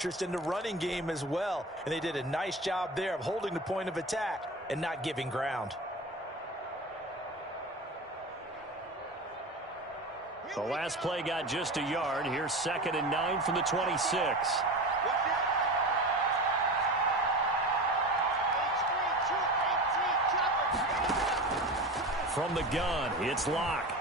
interest in the running game as well. And they did a nice job there of holding the point of attack and not giving ground. The last play got just a yard. Here's 2nd and 9 from the 26. From the gun, it's Locke.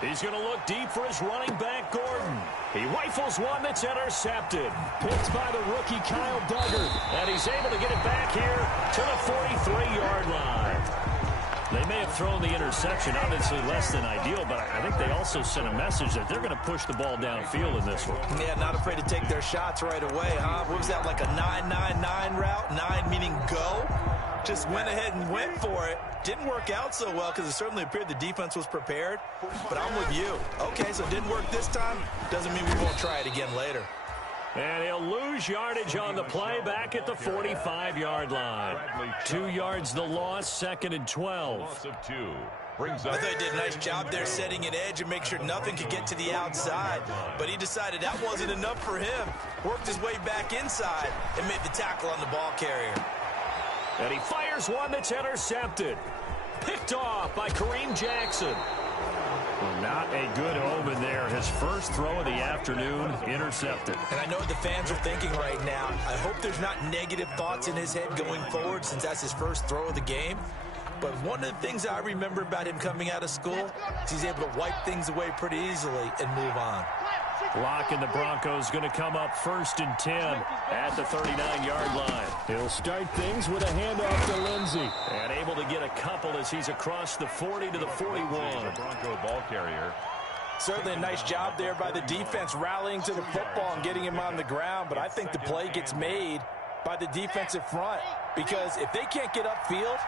He's going to look deep for his running back, Gordon. He rifles one that's intercepted. Picked by the rookie, Kyle Duggar. And he's able to get it back here to the 43-yard line. They may have thrown the interception, obviously less than ideal, but I think they also sent a message that they're going to push the ball downfield in this one. Yeah, not afraid to take their shots right away, huh? What was that, like a 9-9-9 route? 9 meaning go? Just went ahead and went for it. Didn't work out so well because it certainly appeared the defense was prepared. But I'm with you. Okay, so it didn't work this time. Doesn't mean we won't try it again later. And he'll lose yardage on the play back at the 45-yard line. 2 yards the loss, 2nd and 12. I thought he did a nice job there setting an edge and make sure nothing could get to the outside. But he decided that wasn't enough for him. Worked his way back inside and made the tackle on the ball carrier. And he fires one that's intercepted. Picked off by Kareem Jackson. Well, not a good omen there. His first throw of the afternoon intercepted. And I know what the fans are thinking right now. I hope there's not negative thoughts in his head going forward since that's his first throw of the game. But one of the things I remember about him coming out of school is he's able to wipe things away pretty easily and move on. Locke and the Broncos going to come up 1st and 10 at the 39-yard line. He'll start things with a handoff to Lindsey. And able to get a couple as he's across the 40 to the 41. Bronco ball carrier. Certainly a nice job there by the defense rallying to the football and getting him on the ground. But I think the play gets made by the defensive front. Because if they can't get upfield,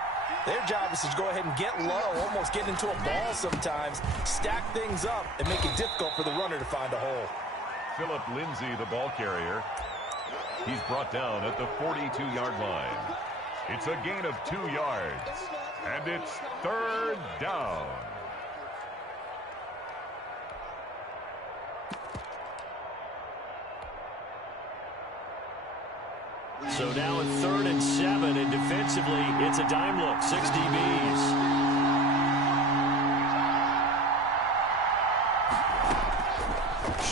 their job is to go ahead and get low, almost get into a ball sometimes, stack things up, and make it difficult for the runner to find a hole. Philip Lindsay, the ball carrier. He's brought down at the 42-yard line. It's a gain of 2 yards, and it's 3rd down. So now at 3rd and 7, and defensively, it's a dime look, 6 DBs.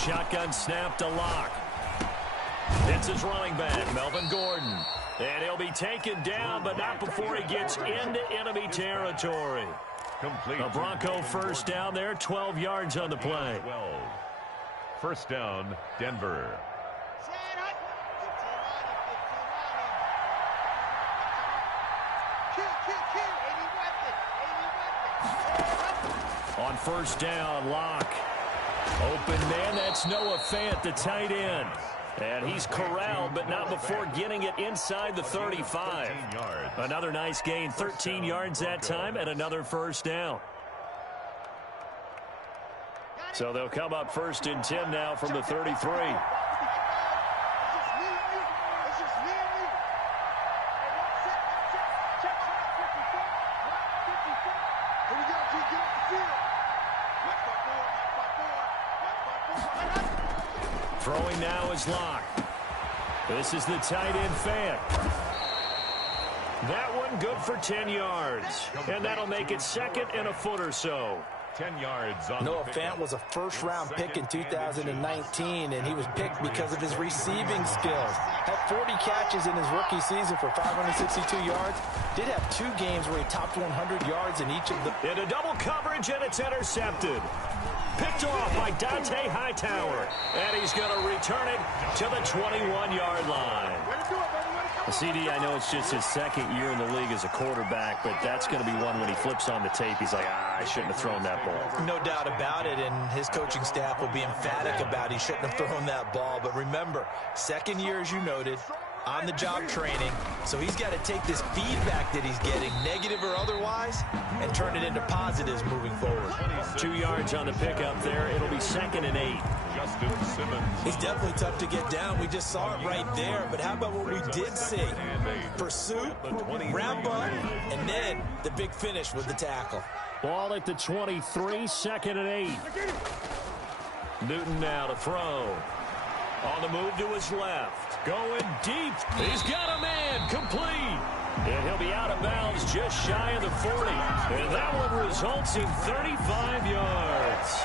Shotgun snap to Locke. It's his running back, Melvin Gordon. And he'll be taken down, but not before he gets into enemy territory. Complete. A Bronco first down there, 12 yards on the play. 12. First down, Denver. On first down, Locke. Open man, that's Noah Fant, the tight end. And he's corralled, but not before getting it inside the 35. Another nice gain, 13 yards that time, and another first down. So they'll come up 1st and 10 now from the 33. Throwing now is Locke. This is the tight end Fant. That one good for 10 yards. And that'll make it 2nd and a foot or so. 10 yards on Noah Fant was a first-round pick in 2019, and he was picked because of his receiving skills. Had 40 catches in his rookie season for 562 yards. Did have 2 games where he topped 100 yards in each of them. Into double coverage, and it's intercepted. Picked off by Dante Hightower. And he's going to return it to the 21-yard line. CD, I know it's just his 2nd year in the league as a quarterback, but that's going to be one when he flips on the tape. He's like, I shouldn't have thrown that ball. No doubt about it, and his coaching staff will be emphatic about he shouldn't have thrown that ball. But remember, 2nd year, as you noted, on-the-job training. So he's got to take this feedback that he's getting, negative or otherwise, and turn it into positives moving forward. 2 yards on the pickup there. It'll be 2nd and 8. Justin Simmons. He's definitely tough to get down. We just saw it right there. But how about what we did see? Pursuit, wrap up, and then the big finish with the tackle. Ball at the 23, 2nd and 8. Newton now to throw. On the move to his left. Going deep. He's got a man. Complete. And he'll be out of bounds just shy of the 40. And that one results in 35 yards.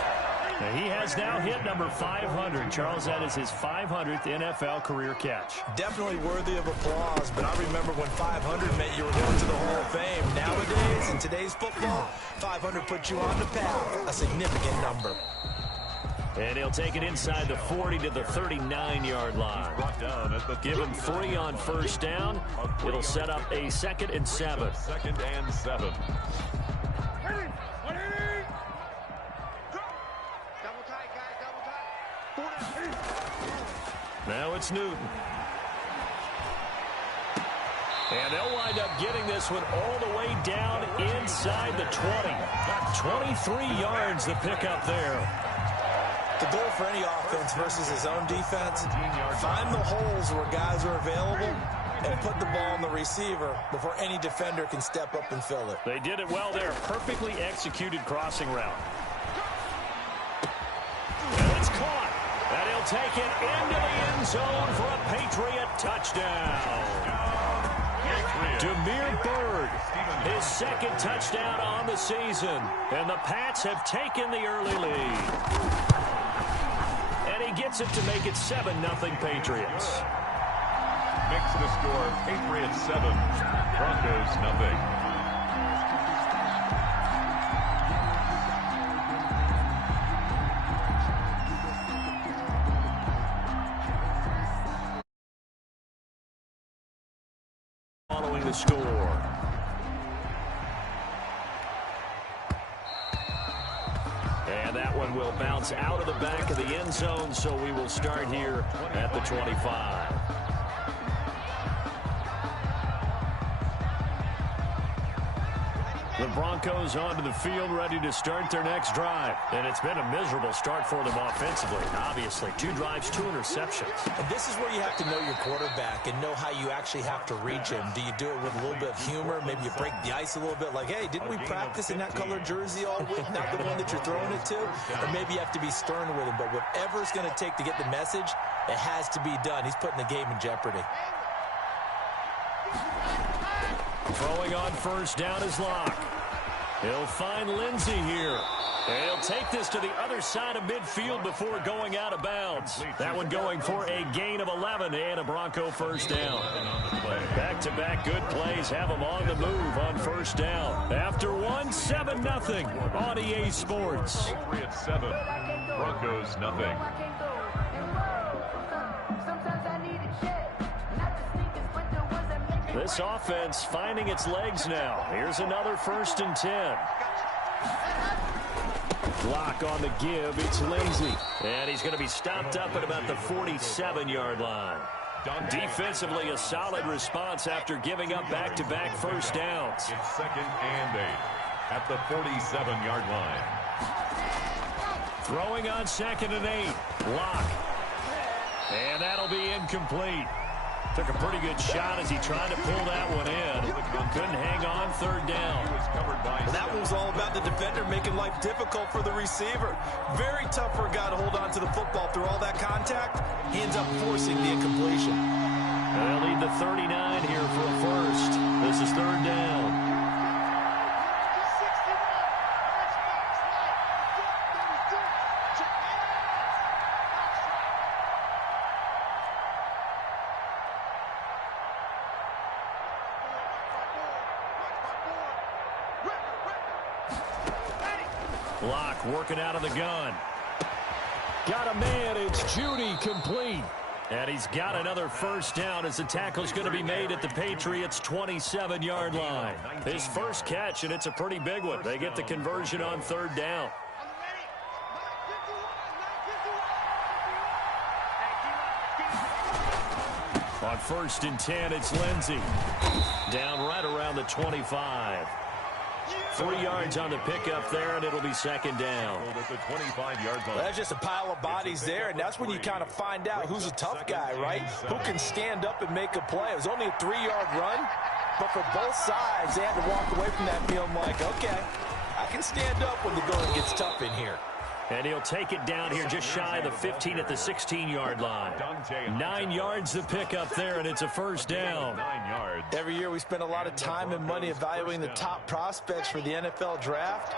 And he has now hit number 500. Charles, that is his 500th NFL career catch. Definitely worthy of applause, but I remember when 500 meant you were going to the Hall of Fame. Nowadays, in today's football, 500 puts you on the path, a significant number. And he'll take it inside the 40 to the 39-yard line. Give him 3 on first down. It'll set up a 2nd and 7. 2nd and 7. Now it's Newton. And they'll wind up getting this one all the way down inside the 20. 23 yards the pickup there. The goal for any offense versus his own defense, find the holes where guys are available and put the ball on the receiver before any defender can step up and fill it. They did it well there. Perfectly executed crossing route. And it's caught. And he'll take it into the end zone for a Patriot touchdown. Demir Bird, his 2nd touchdown on the season. And the Pats have taken the early lead. And he gets it to make it 7-0 Patriots. Makes the score Patriots 7, Broncos 0. Following the score. And that one will bounce out of the back of the end zone, so we will start here at the 25. The Broncos onto the field, ready to start their next drive. And it's been a miserable start for them offensively. Obviously, 2 drives, 2 interceptions. And this is where you have to know your quarterback and know how you actually have to reach him. Do you do it with a little bit of humor? Maybe you break the ice a little bit like, hey, didn't we practice in that colored jersey all week? Not the one that you're throwing it to? Or maybe you have to be stern with him. But whatever it's going to take to get the message, it has to be done. He's putting the game in jeopardy. Throwing on first down is Locke. He'll find Lindsey here. And he'll take this to the other side of midfield before going out of bounds. That one going for a gain of 11 and a Bronco first down. Back-to-back good plays have them on the move on first down. After one, 7-0 on EA Sports. Patriots 7, Broncos 0. This offense finding its legs now. Here's another 1st and 10. Block on the give. It's Lindsey. And he's going to be stopped up at about the 47-yard line. Defensively, a solid response after giving up back-to-back first downs. It's 2nd and 8 at the 47-yard line. Throwing on 2nd and 8. Block. And that'll be incomplete. Took a pretty good shot as he tried to pull that one in. Couldn't hang on 3rd down. Well, that one was all about the defender making life difficult for the receiver. Very tough for a guy to hold on to the football through all that contact. He ends up forcing the incompletion. They'll need the 39 here for a first. This is 3rd down. Block working out of the gun. Got a man. It's Judy, complete. And he's got another first down as the tackle's going to be made at the Patriots' 27-yard line. His first catch, and it's a pretty big one. They get the conversion on 3rd down. On 1st and 10, it's Lindsey. Down right around the 25. 3 yards on the pickup there, and it'll be 2nd down. At the 25-yard line. That's just a pile of bodies there, and that's when you kind of find out who's a tough guy, right? Who can stand up and make a play. It was only a 3-yard run, but for both sides, they had to walk away from that feeling like, okay, I can stand up when the going gets tough in here. And he'll take it down here just shy of the 15 at the 16-yard line. 9 yards to pick up there, and it's a first down. 9 yards. Every year we spend a lot of time and money evaluating the top prospects for the NFL draft.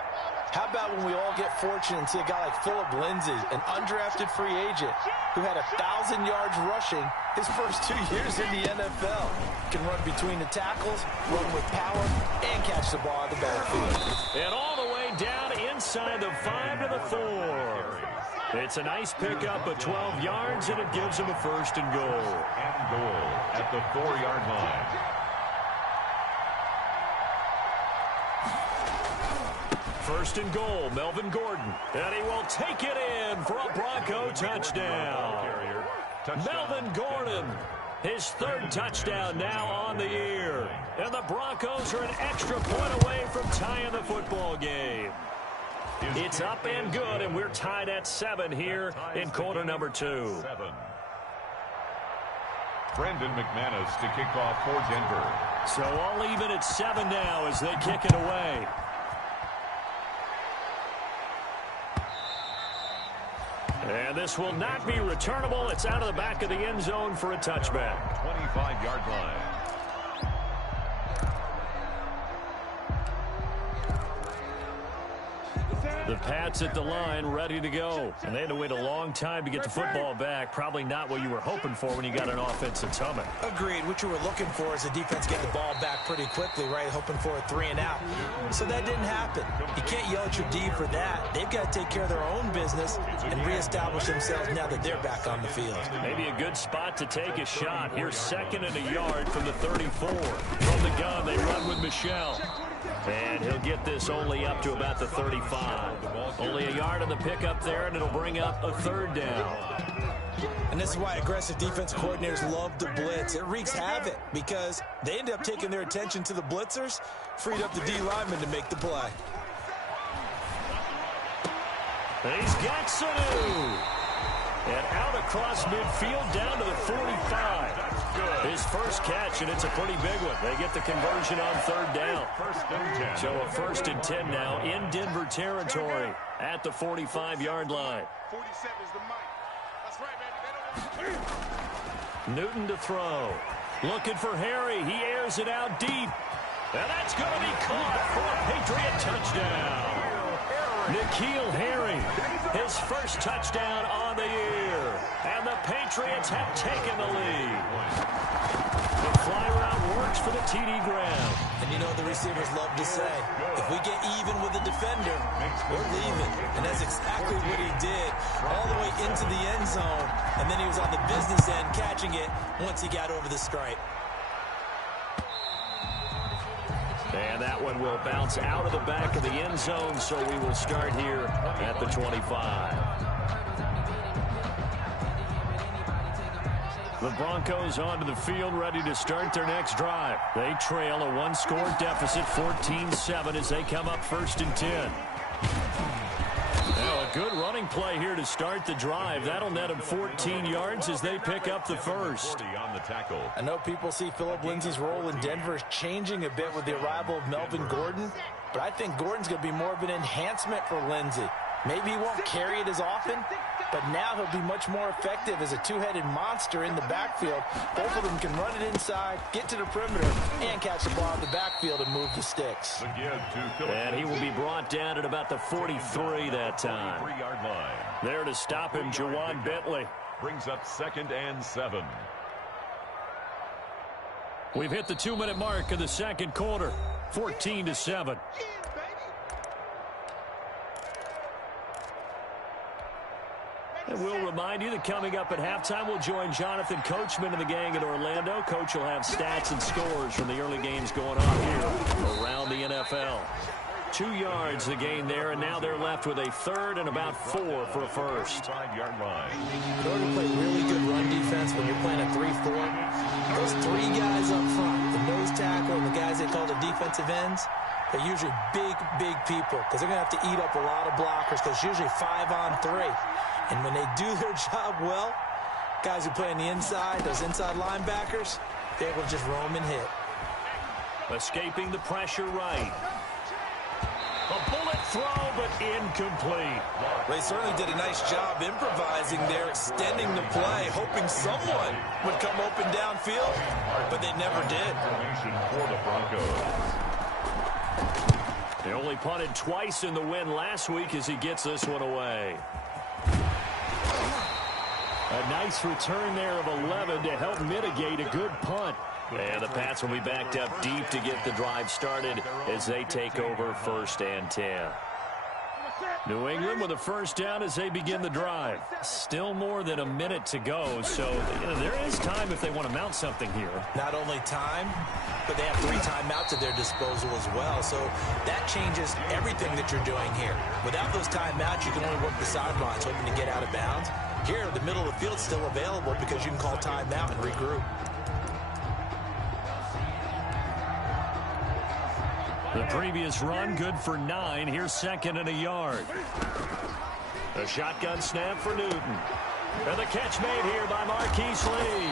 How about when we all get fortunate and see a guy like Philip Lindsay, an undrafted free agent who had 1,000 yards rushing his first 2 years in the NFL. Can run between the tackles, run with power, and catch the ball at the backfield. And all the way down inside the 5 to the 4. It's a nice pickup of 12 yards, and it gives him a first and goal. And goal at the 4-yard line. First and goal, Melvin Gordon. And he will take it in for a Bronco touchdown. Melvin Gordon, his 3rd touchdown now on the year. And the Broncos are an extra point away from tying the football game. It's up and good, and we're tied at 7 here in quarter number 2. Brendan McManus to kick off for Denver. So all even at 7 now as they kick it away. And this will not be returnable. It's out of the back of the end zone for a touchback. 25-yard line. The Pats at the line, ready to go. And they had to wait a long time to get the football back. Probably not what you were hoping for when you got an offensive summit. Agreed. What you were looking for is the defense getting the ball back pretty quickly, right? Hoping for a 3 and out. So that didn't happen. You can't yell at your D for that. They've got to take care of their own business and reestablish themselves now that they're back on the field. Maybe a good spot to take a shot. Here's 2nd and a yard from the 34. From the gun, they run with Michel. And he'll get this only up to about the 35. Only a yard on the pickup there, and it'll bring up a 3rd down. And this is why aggressive defense coordinators love to blitz. It wreaks havoc because they end up taking their attention to the blitzers, freed up the D lineman to make the play. He's got Sanu. And out across midfield down to the 45. His first catch, and it's a pretty big one. They get the conversion on 3rd down. So a 1st and 10 now in Denver territory at the 45-yard line. 47 is the mic. That's right, baby. Newton to throw. Looking for Harry. He airs it out deep. And that's going to be caught for a Patriot touchdown. N'Keal Harry, his first touchdown on the year. And the Patriots have taken the lead. The fly route works for the TD Graham. And you know what the receivers love to say? If we get even with the defender, we're leaving. And that's exactly what he did all the way into the end zone. And then he was on the business end catching it once he got over the stripe. And that one will bounce out of the back of the end zone, so we will start here at the 25. The Broncos onto the field, ready to start their next drive. They trail a 1-score deficit, 14-7, as they come up 1st and 10. Now a good running play here to start the drive. That'll net them 14 yards as they pick up the first. On the tackle. I know people see Philip Lindsay's role in Denver changing a bit with the arrival of Melvin Gordon, but I think Gordon's going to be more of an enhancement for Lindsay. Maybe he won't carry it as often, but now he'll be much more effective as a two-headed monster in the backfield. Both of them can run it inside, get to the perimeter, and catch the ball in the backfield and move the sticks. And he will be brought down at about the 43 that time. 3-yard line. There to stop him, Jawan Bentley. Brings up 2nd and 7. We've hit the 2-minute mark of the second quarter, 14-7. And we'll remind you that coming up at halftime, we'll join Jonathan Coachman and the gang in Orlando. Coach will have stats and scores from the early games going on here around the NFL. 2 yards the gain there, and now they're left with a 3rd and about 4 for a first. 5-yard line. In order to play really good run defense when you're playing a 3-4, those 3 guys up front, the nose tackle and the guys they call the defensive ends, they're usually big people because they're going to have to eat up a lot of blockers because it's usually 5-on-3. And when they do their job well, guys who play on the inside, those inside linebackers, they're able to just roam and hit. Escaping the pressure right. A bullet throw, but incomplete. They certainly did a nice job improvising there, extending the play, hoping someone would come open downfield, but they never did. For the Broncos. They only punted twice in the win last week as he gets this one away. A nice return there of 11 to help mitigate a good punt. And the Pats will be backed up deep to get the drive started as they take over 1st and 10. New England with a first down as they begin the drive. Still more than a minute to go, so there is time if they want to mount something here. Not only time, but they have 3 timeouts at their disposal as well, so that changes everything that you're doing here. Without those timeouts, you can only work the sidelines, hoping to get out of bounds. Here, the middle of the field's still available because you can call timeout and regroup. The previous run, good for 9. Here's 2nd and a yard. A shotgun snap for Newton. And the catch made here by Marquise Lee.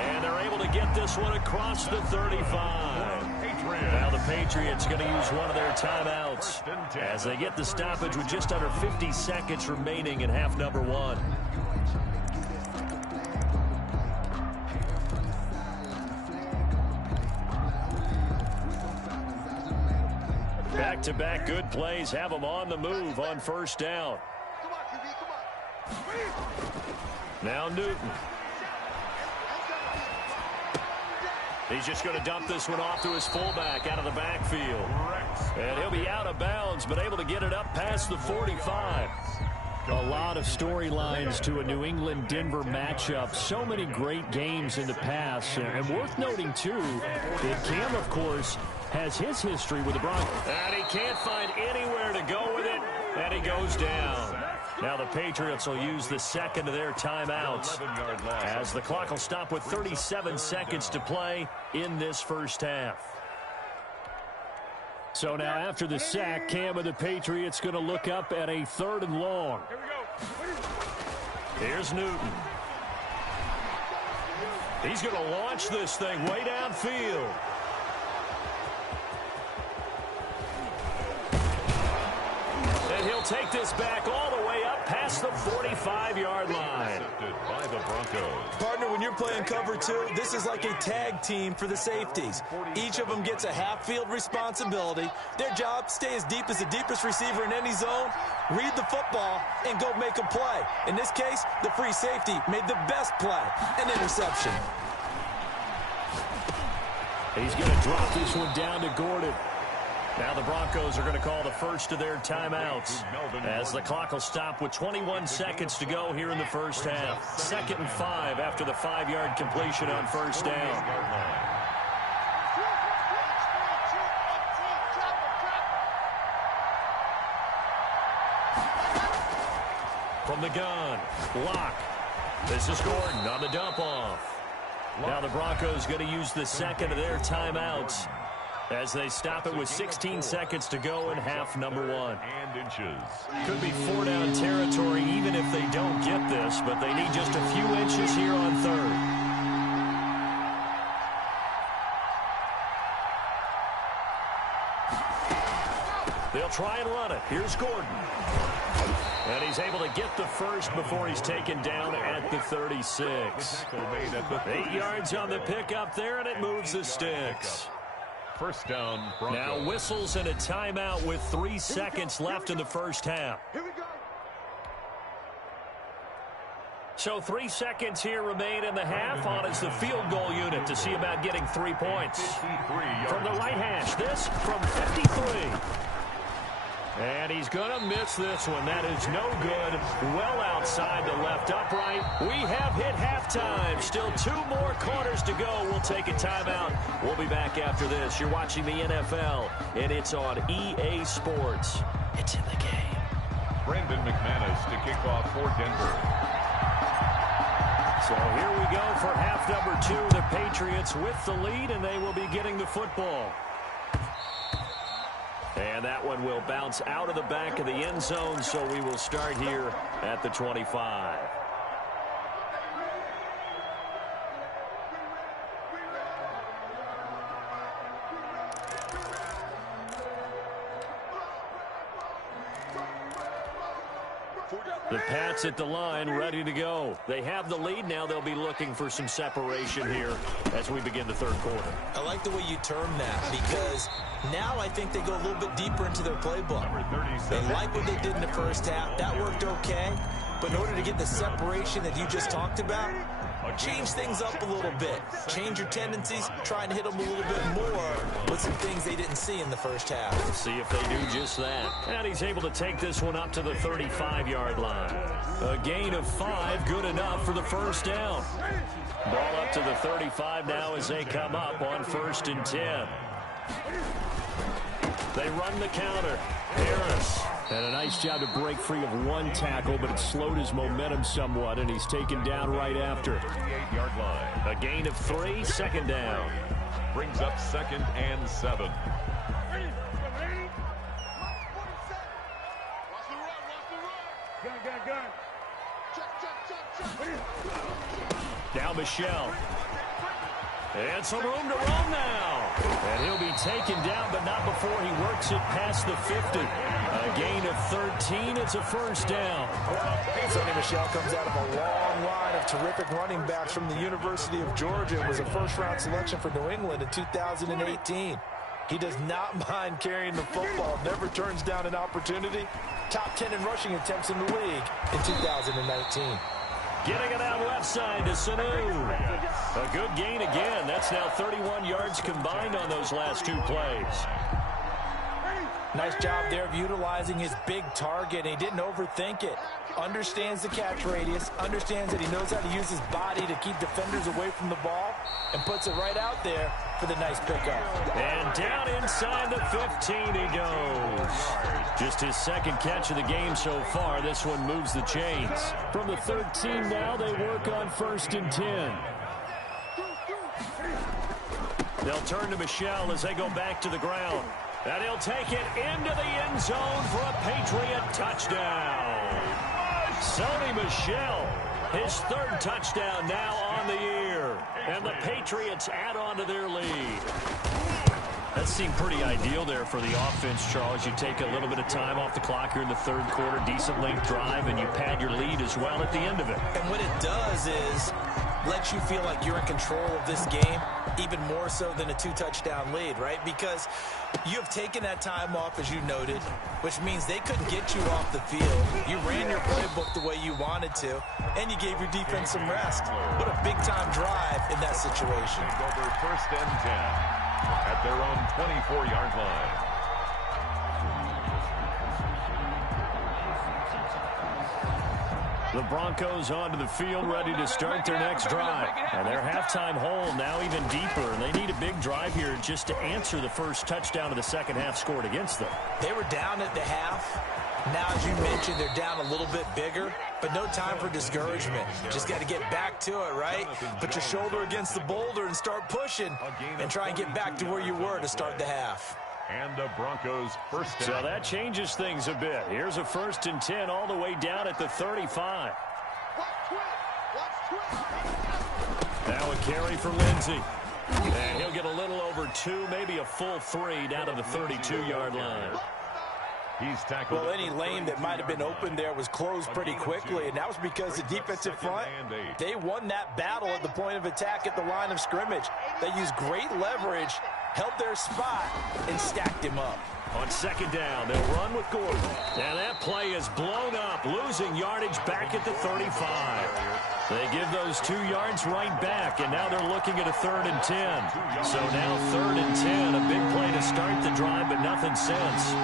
And they're able to get this one across the 35. Now the Patriots going to use one of their timeouts as they get the stoppage with just under 50 seconds remaining in half number 1. Back-to-back good plays have them on the move on 1st down. Now Newton. He's just going to dump this one off to his fullback out of the backfield. And he'll be out of bounds, but able to get it up past the 45. A lot of storylines to a New England-Denver matchup. So many great games in the past. And worth noting, too, that Cam, of course, has his history with the Broncos. And he can't find anywhere to go with it, and he goes down. Now the Patriots will use the 2nd of their timeouts as the clock will stop with 37 seconds to play in this first half. So now after the sack, Cam of the Patriots going to look up at a 3rd and long. Here's Newton. He's going to launch this thing way downfield. And he'll take this back all the way up past the 45-yard line. By the Broncos. Partner, when you're playing cover 2, this is like a tag team for the safeties. Each of them gets a half-field responsibility. Their job, stay as deep as the deepest receiver in any zone, read the football, and go make a play. In this case, the free safety made the best play, an interception. He's going to drop this one down to Gordon. Now the Broncos are going to call the first of their timeouts as the clock will stop with 21 seconds to go here in the first half. 2nd and 5 after the 5-yard completion on 1st down. From the gun, Locke. This is Gordon on the dump-off. Now the Broncos going to use the 2nd of their timeouts as they stop it with 16 seconds to go in half number 1. Could be 4-down territory even if they don't get this, but they need just a few inches here on 3rd. They'll try and run it. Here's Gordon. And he's able to get the first before he's taken down at the 36. 8 yards on the pickup there, and it moves the sticks. First down, Broncos. Now whistles and a timeout with 3 seconds left in the first half. So 3 seconds here remain in the half on as the field goal unit to see about getting 3 points. From the right hash, this from 53. And he's going to miss this one. That is no good. Well outside the left upright. We have hit halftime. Still 2 more quarters to go. We'll take a timeout. We'll be back after this. You're watching the NFL, and it's on EA Sports. It's in the game. Brandon McManus to kick off for Denver. So here we go for half number 2. The Patriots with the lead, and they will be getting the football. And that one will bounce out of the back of the end zone, so we will start here at the 25. The Pats at the line, ready to go. They have the lead now. They'll be looking for some separation here as we begin the third quarter. I like the way you term that because now I think they go a little bit deeper into their playbook. They like what they did in the first half. That worked okay. But in order to get the separation that you just talked about, change things up a little bit. Change your tendencies, try and hit them a little bit more with some things they didn't see in the first half. We'll see if they do just that. And he's able to take this one up to the 35-yard line. A gain of 5, good enough for the first down. Ball up to the 35 now as they come up on 1st and 10. They run the counter. Harris had a nice job to break free of one tackle, but it slowed his momentum somewhat, and he's taken down right after. 38-yard line. A gain of 3, 2nd down. Brings up 2nd and 7. Watch the run. Gun. Check. Now Michelle. And some room to run now. And he'll be taken down, but not before he works it past the 50. A gain of 13. It's a 1st down. Sonny Michel comes out of a long line of terrific running backs from the University of Georgia. It was a first-round selection for New England in 2018. He does not mind carrying the football, never turns down an opportunity. Top 10 in rushing attempts in the league in 2019. Getting it out left side to Sanu. A good gain again. That's now 31 yards combined on those last 2 plays. Nice job there of utilizing his big target. He didn't overthink it. Understands the catch radius. Understands that he knows how to use his body to keep defenders away from the ball. And puts it right out there for the nice pickup. And down inside the 15 he goes. Just his 2nd catch of the game so far. This one moves the chains. From the 13 now, they work on 1st and 10. They'll turn to Michel as they go back to the ground. And he'll take it into the end zone for a Patriot touchdown. Sonny Michel, his 3rd touchdown now on the year. And the Patriots add on to their lead. That seemed pretty ideal there for the offense, Charles. You take a little bit of time off the clock here in the 3rd quarter, decent length drive, and you pad your lead as well at the end of it. And what it does is let you feel like you're in control of this game, even more so than a 2-touchdown lead, right? Because you have taken that time off, as you noted, which means they couldn't get you off the field. You ran your playbook the way you wanted to, and you gave your defense some rest. What a big-time drive in that situation. Over 1st and 10 at their own 24-yard line. The Broncos onto the field, ready to start their next drive. And their halftime hole now even deeper. And they need a big drive here just to answer the first touchdown of the 2nd half scored against them. They were down at the half. Now, as you mentioned, they're down a little bit bigger, but no time for discouragement. Just got to get back to it, right? Put your shoulder against the boulder and start pushing and try and get back to where you were to start the half. And the Broncos' 1st down. So that changes things a bit. Here's a 1st and 10 all the way down at the 35. Now a carry for Lindsey. And he'll get a little over 2, maybe a full 3 down to the 32-yard line. He's tackled. Well, any lane that might have been open there was closed pretty quickly, and that was because the defensive front, they won that battle at the point of attack at the line of scrimmage. They used great leverage, held their spot, and stacked him up. On 2nd down, they'll run with Gordon. And that play is blown up, losing yardage back at the 35. They give those 2 yards right back, and now they're looking at a 3rd and 10. So now 3rd and 10, a big play to start the drive, but nothing since.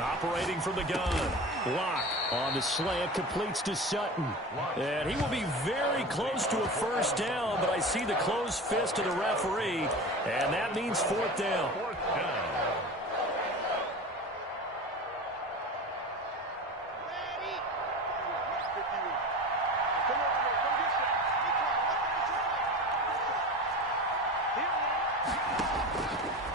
Operating from the gun. Block on the slant, completes to Sutton. And he will be very close to a 1st down, but I see the closed fist of the referee, and that means 4th down.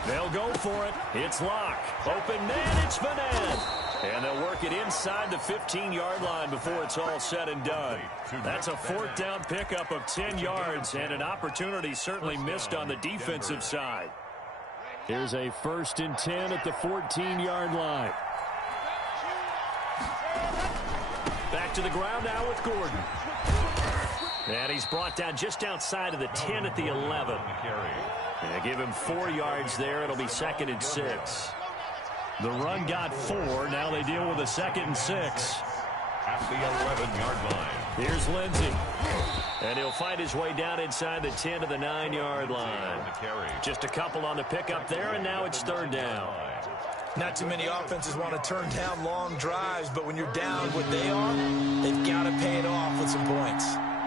They'll go for it. It's Locke. Open man, it's Vanette. And they'll work it inside the 15-yard line before it's all said and done. That's a 4th down pickup of 10 yards and an opportunity certainly missed on the defensive side. Here's a 1st and 10 at the 14-yard line. Back to the ground now with Gordon. And he's brought down just outside of the 10 at the 11. And give him 4 yards there. It'll be 2nd and 6. The run got 4. Now they deal with a 2nd and 6. At the 11-yard line. Here's Lindsey. And he'll fight his way down inside the 10 to the 9-yard line. Just a couple on the pickup there, and now it's 3rd down. Not too many offenses want to turn down long drives, but when you're down what they are, they've got to pay it off with some points.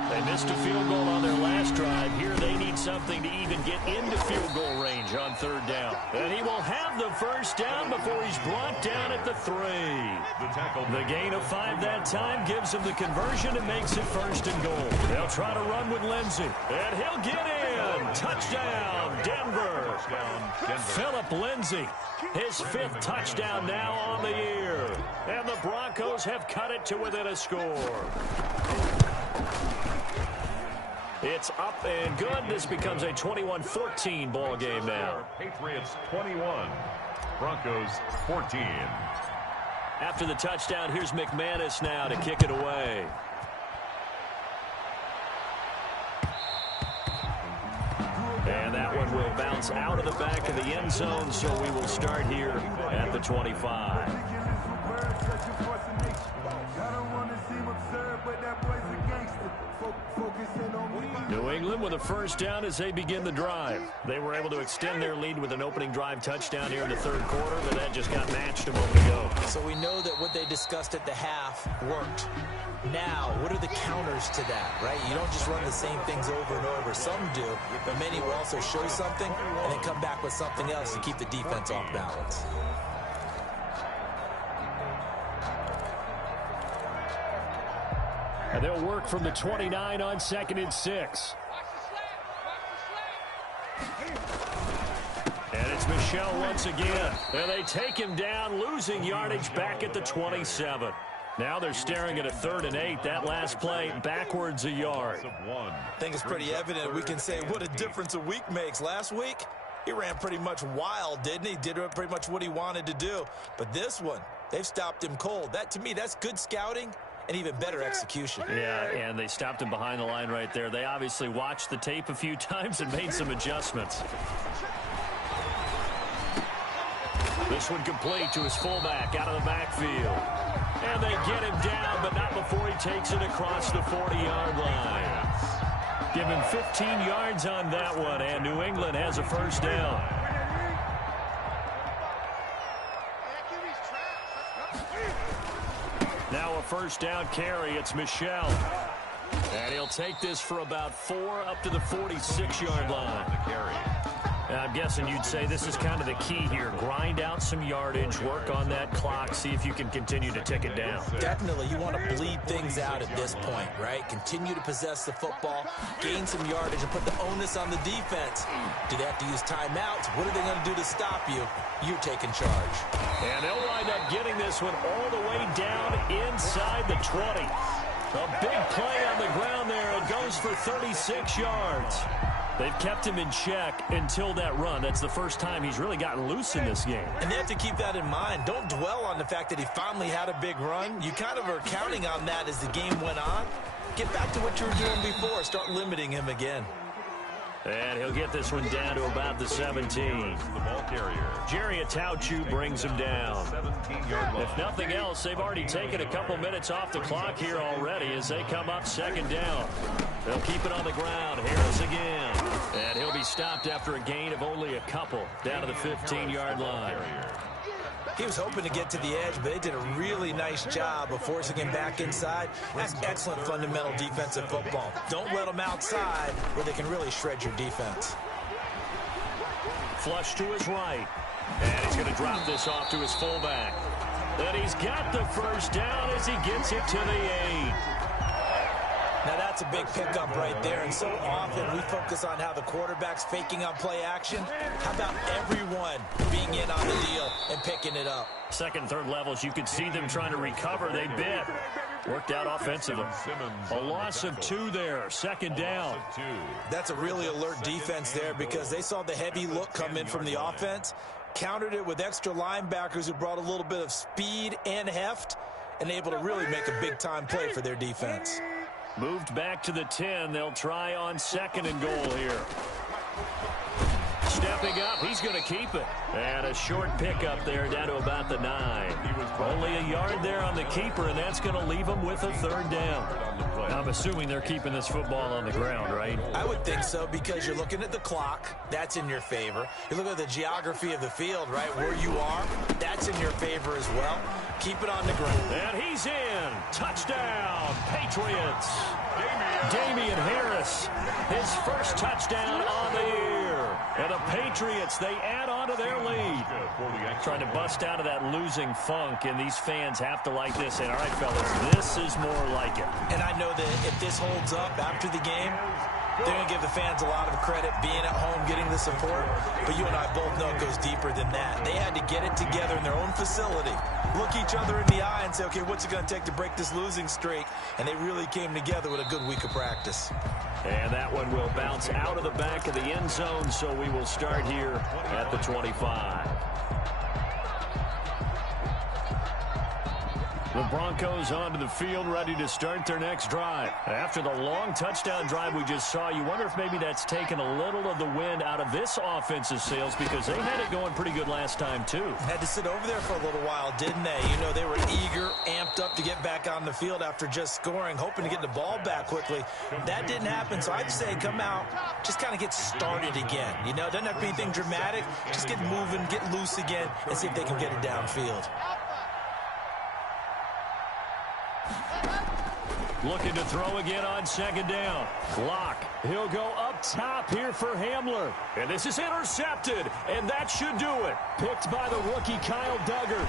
They missed a field goal on their last drive. Here they need something to even get into field goal range on 3rd down. And he will have the 1st down before he's brought down at the 3. The gain of 5 that time gives him the conversion and makes it 1st and goal. They'll try to run with Lindsey. And he'll get in. Touchdown, Denver. Phillip Lindsey, his 5th touchdown now on the year. And the Broncos have cut it to within a score. It's up and good. This becomes a 21-14 ball game now. Patriots 21, Broncos 14. After the touchdown, here's McManus now to kick it away. And that one will bounce out of the back of the end zone, so we will start here at the 25. New England with a 1st down as they begin the drive. They were able to extend their lead with an opening drive touchdown here in the 3rd quarter, but that just got matched a moment ago. So we know that what they discussed at the half worked. Now, what are the counters to that, right? You don't just run the same things over and over. Some do, but many will also show something and then come back with something else to keep the defense off balance. And they'll work from the 29 on 2nd and 6. And it's Michel once again. And they take him down, losing yardage back at the 27. Now they're staring at a 3rd and 8. That last play backwards a yard. I think it's pretty evident. We can say what a difference a week makes. Last week, he ran pretty much wild, didn't he? Did pretty much what he wanted to do. But this one, they've stopped him cold. That, to me, that's good scouting and even better execution. Yeah, and they stopped him behind the line right there. They obviously watched the tape a few times and made some adjustments. This one complete to his fullback out of the backfield. And they get him down, but not before he takes it across the 40-yard line. Give him 15 yards on that one, and New England has a 1st down. Now a 1st down carry. It's Michel. And he'll take this for about 4 up to the 46-yard line. I'm guessing you'd say this is kind of the key here. Grind out some yardage, work on that clock, see if you can continue to tick it down. Definitely. You want to bleed things out at this point, right? Continue to possess the football, gain some yardage, and put the onus on the defense. Do they have to use timeouts? What are they going to do to stop you? You're taking charge. And they'll wind up getting this one all the way down inside the 20. A big play on the ground there. It goes for 36 yards. They've kept him in check until that run. That's the first time he's really gotten loose in this game. And they have to keep that in mind. Don't dwell on the fact that he finally had a big run. You kind of are counting on that as the game went on. Get back to what you were doing before. Start limiting him again. And he'll get this one down to about the 17. The ball carrier. Jerry Atauchu brings him down. If nothing else, they've already taken a couple minutes off the clock here already as they come up 2nd down. They'll keep it on the ground. Harris again. And he'll be stopped after a gain of only a couple down to the 15-yard line. He was hoping to get to the edge, but they did a really nice job of forcing him back inside. That's excellent fundamental defensive football. Don't let them outside where they can really shred your defense. Flush to his right. And he's going to drop this off to his fullback. And he's got the 1st down as he gets it to the 8. Now that's a big pickup right there, and so often we focus on how the quarterback's faking on play action. How about everyone being in on the deal and picking it up? 2nd, 3rd levels, you could see them trying to recover. They bit. Worked out offensively. A loss of 2 there. Second down. That's a really alert defense there because they saw the heavy look come in from the offense, countered it with extra linebackers who brought a little bit of speed and heft, and able to really make a big-time play for their defense. Moved back to the 10. They'll try on 2nd and goal here. Stepping up, he's going to keep it. And a short pickup there down to about the 9. Only a yard there on the keeper, and that's going to leave him with a 3rd down. I'm assuming they're keeping this football on the ground, right? I would think so because you're looking at the clock. That's in your favor. You look at the geography of the field, right, where you are. That's in your favor as well. Keep it on the ground. And he's in. Touchdown, Patriots. Damian Harris, his first touchdown on the year. And the Patriots, they add on to their lead. Trying to bust out of that losing funk, and these fans have to like this. And all right, fellas, this is more like it. And I know that if this holds up after the game, they're going to give the fans a lot of credit being at home, getting the support. But you and I both know it goes deeper than that. They had to get it together in their own facility, look each other in the eye and say, okay, what's it going to take to break this losing streak? And they really came together with a good week of practice. And that one will bounce out of the back of the end zone, so we will start here at the 25. The Broncos onto the field, ready to start their next drive. After the long touchdown drive we just saw, you wonder if maybe that's taken a little of the wind out of this offensive sails because they had it going pretty good last time, too. Had to sit over there for a little while, didn't they? You know, they were eager, amped up to get back on the field after just scoring, hoping to get the ball back quickly. That didn't happen, so I'd say come out, just kind of get started again. You know, it doesn't have to be anything dramatic. Just get moving, get loose again, and see if they can get it downfield. Looking to throw again on 2nd down. Clock. He'll go up top here for Hamler. And this is intercepted. And that should do it. Picked by the rookie Kyle Duggar.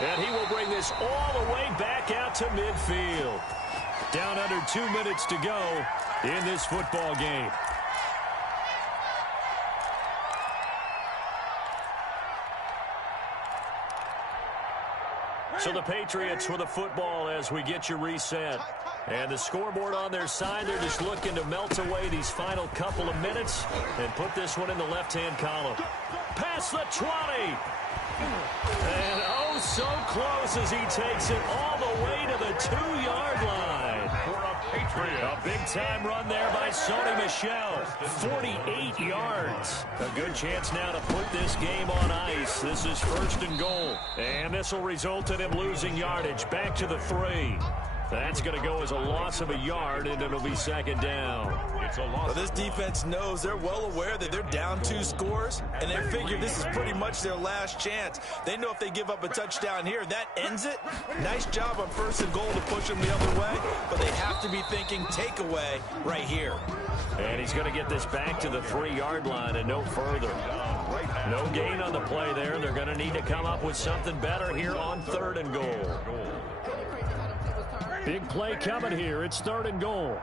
And he will bring this all the way back out to midfield. Down under 2 minutes to go in this football game. So the Patriots with the football as we get you reset. And the scoreboard on their side, they're just looking to melt away these final couple of minutes and put this one in the left-hand column. Past the 20. And oh, so close as he takes it all the way to the 2-yard line. A big-time run there by Sony Michel. 48 yards. A good chance now to put this game on ice. This is 1st and goal. And this will result in him losing yardage. Back to the 3. That's going to go as a loss of a yard, and it'll be 2nd down. Well, this defense knows, they're well aware that they're down 2 scores, and they figure this is pretty much their last chance. They know if they give up a touchdown here, that ends it. Nice job on 1st and goal to push them the other way, but they have to be thinking takeaway right here. And he's going to get this back to the 3-yard line and no further. No gain on the play there. They're going to need to come up with something better here on 3rd and goal. Big play coming here. It's 3rd and goal.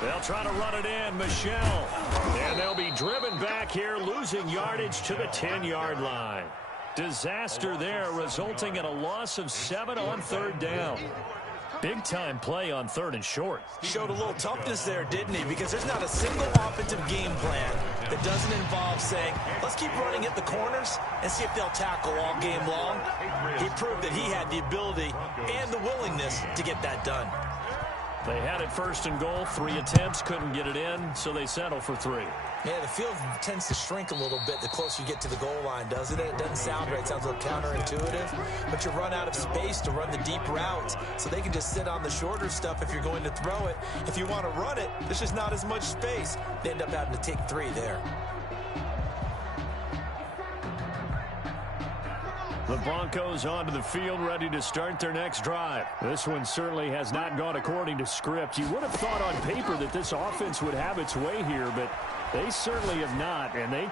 They'll try to run it in. Michel. And they'll be driven back here, losing yardage to the 10-yard line. Disaster there, resulting in a loss of 7 on 3rd down. Big-time play on 3rd and short. Showed a little toughness there, didn't he? Because there's not a single offensive game plan that doesn't involve saying, let's keep running at the corners and see if they'll tackle all game long. He proved that he had the ability and the willingness to get that done. They had it 1st and goal. 3 attempts, couldn't get it in, so they settle for 3. Yeah, the field tends to shrink a little bit the closer you get to the goal line, doesn't it? It doesn't sound right. It sounds a little counterintuitive. But you run out of space to run the deep routes, so they can just sit on the shorter stuff if you're going to throw it. If you want to run it, there's just not as much space. They end up having to take 3 there. The Broncos onto the field, ready to start their next drive. This one certainly has not gone according to script. You would have thought on paper that this offense would have its way here, but they certainly have not, and they